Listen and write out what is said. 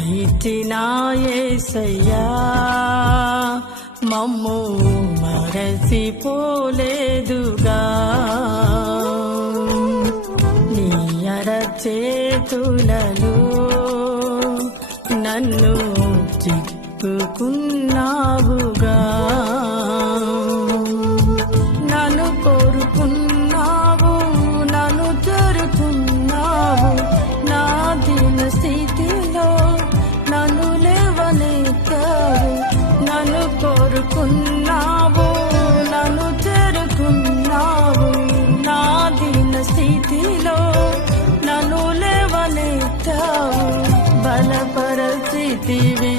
ఇచ్చినా యేసయ్యా మమ్ము మరచిపోలేదుగా. నీ అరచేతులలో నన్ను చిక్కుకున్నావుగా. నన్ను కోరుకున్నావు, నన్ను చేరుకున్నావు. నా దీన స్థితిలో నన్ను లేవనెత్తావు. నన్ను కోరుకున్నావు, నన్ను చేరుకున్నావు. నా దీన స్థితిలో నన్ను లేవనెత్తావు. బలపరచితివి